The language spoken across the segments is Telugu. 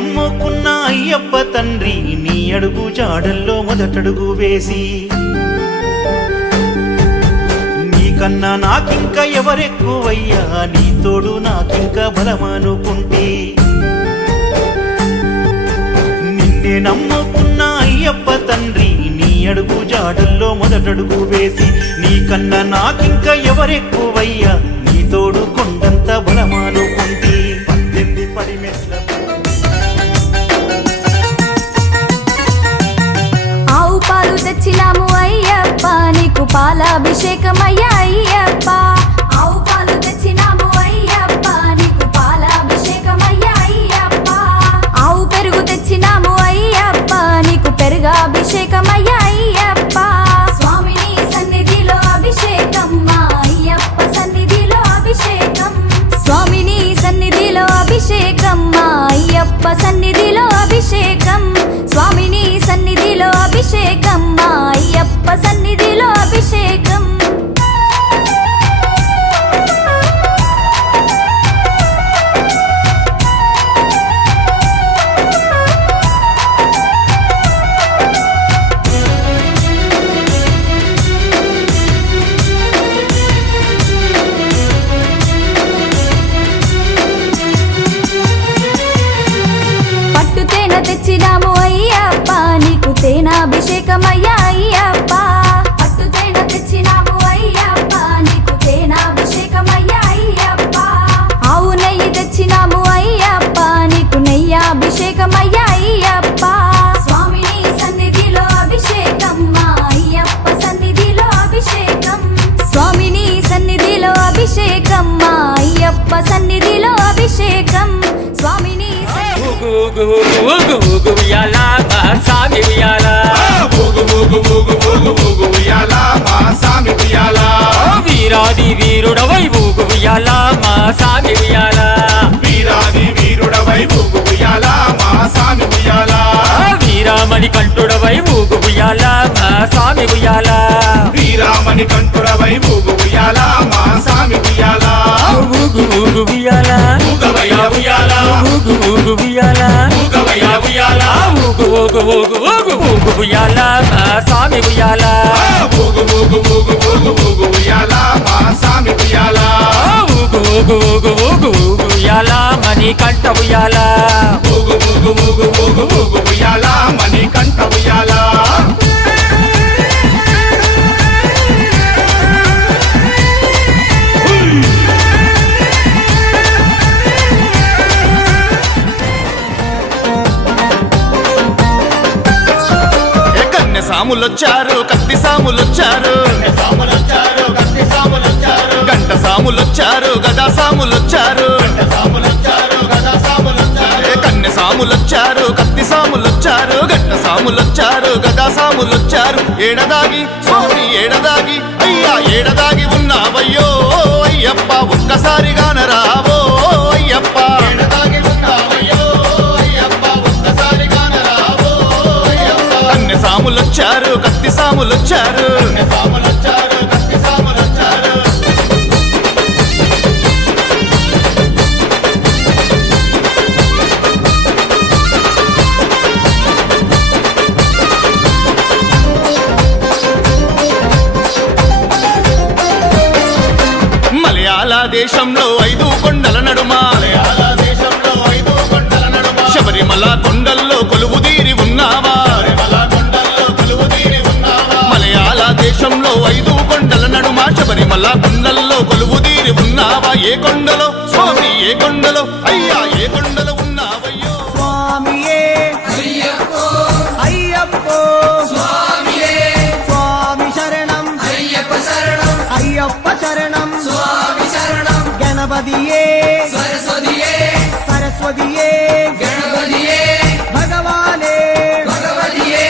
నమ్ముకున్న అయ్యప్ప తండ్రి నీ అడుగు జాడల్లో మొదటడుగు వేసి నీకన్నా నాకింక ఎవరెక్కువయ్యా నీ తోడు నాకింక బలమనుకుంటే నిన్నే నమ్ముకున్న అయ్యప్ప తండ్రి నీ అడుగు జాడల్లో మొదటడుగు వేసి నీకన్నా నాకింక ఎవరెక్కువయ్యా నీ తోడు కొండంత బలమనుకుంటే 18 పరిమెట్ల ఆవు పాలు తెచ్చినాము అయ్యప్ప నీకు పాలాభిషేకమయ్యా అయ్యప్ప ఆవు పాలు తెచ్చినాము అయ్యప్ప నీకు పాలాభిషేకమయ్యా అయ్యప్ప ఆవు పెరుగు తెచ్చినాము అయ్యప్ప నీకు పెరుగాభిషేకమయ్యా అయ్యప్ప స్వామిని సన్నిధిలో అభిషేకం మా అయ్యప్ప సన్నిధిలో అభిషేకం స్వామిని సన్నిధిలో అభిషేకం మా అయ్యప్ప సన్నిధిలో అభిషేకం స్వామిని సన్నిధిలో అభిషేకం మా అయ్యప్ప సన్నిధిలో అభిషేకం పట్టు తేనె తెచ్చినాము అయ్యప్ప నీకు తేనాభిషేకమయ్యా అయ్యప్ప పట్టు తేనె తెచ్చినాము అయ్యప్ప నీకు తేనాభిషేకమయ్యా అయ్యప్ప ఆవు నెయ్యి తెచ్చినాము అయ్యప్ప నీకు నెయ్యాభిషేకమయ్యా అయ్యప్ప స్వామిని సన్నిధిలో అభిషేకం మా అయ్యప్ప సన్నిధిలో అభిషేకం స్వామిని సన్నిధిలో అభిషేకం మా అయ్యప్ప సన్నిధిలో అభిషేకం స్వామిని ఉయ్యాలా మా సామి ఉయ్యాలా ఉయ్యాలా మా సామి ఉయ్యాలా వీరాది వీరుడవై ఊగు ఉయ్యాలా మా సామి ఉయ్యాలా వీరాది వీరుడవై ఉయ్యాలా మా సామి ఉయ్యాలా వీరామణి కంఠుడవై ఊగు ఉయ్యాలా మా సామి ఉయ్యాలా వీరామణి కంఠుడవై ఉయ్యాలా మా సామి ఉయ్యాలా ఊగు ఊగు ఉయ్యాలా ఊగవయ్యా ఉయ్యాలా ఊగు ఊగు ఉయ్యాలా ఊగవయ్యా ఉయ్యాలా ఊగు ఊగు ఊగు ఊగు ఊగు ఉయ్యాలా మా సామి ఉయ్యాలా ఊగు ఉయ్యాలా మా సామి ఉయ్యాలా ఊగు ఊగు ఊగు ఊగు ఊగు ఉయ్యాలా మణి కంఠ ఉయ్యాలా ఊగు ఉయ్యాలా మణి కంఠ ఉయ్యాలా సాములొచ్చారు కత్తి సాములొచ్చారు గంట సాములొచ్చారు గదా సాములొచ్చారు కన్నె సాములొచ్చారు కత్తి సాములొచ్చారు గంట సాములొచ్చారు గదా సాములొచ్చారు ఏడదాగి స్వామి ఏడదాగి అయ్యా ఏడదాగి ఉన్నావయ్యో అయ్యప్ప ఒక్కసారిగాన రావో అయ్యప్ప ఏడదాగి ఉన్నావయ్యో అయ్యప్ప ఒక్కసారిగాన రావో అయ్యప్ప కన్నె సాములొచ్చారు కత్తి సాములొచ్చారు కత్తి సాములొచ్చారు మలయాళ దేశంలో 5 కొండల నడుమ శబరిమల కొండల్లో కొలువుదీరి ఉన్నావా మలయాళ దేశంలో 5 కొండల నడుమ శబరిమల కొండల్లో కొలువుదీరి ఉన్నావా ఏ కొండలో స్వామి ఏ కొండలో అయ్యా ఏ కొండలో ఉన్నావయ్యో స్వామియే అయ్యప్పో అయ్యప్పో స్వామియే స్వామి శరణం అయ్యప్ప శరణం అయ్యప్ప శరణం స్వామి శరణం గణపతియే సరస్వతియే సరస్వతియే గణపతియే భగవానే భగవతియే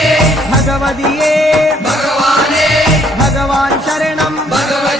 భగవతియే భగవానే భగవాన్ శరణం భగవాన్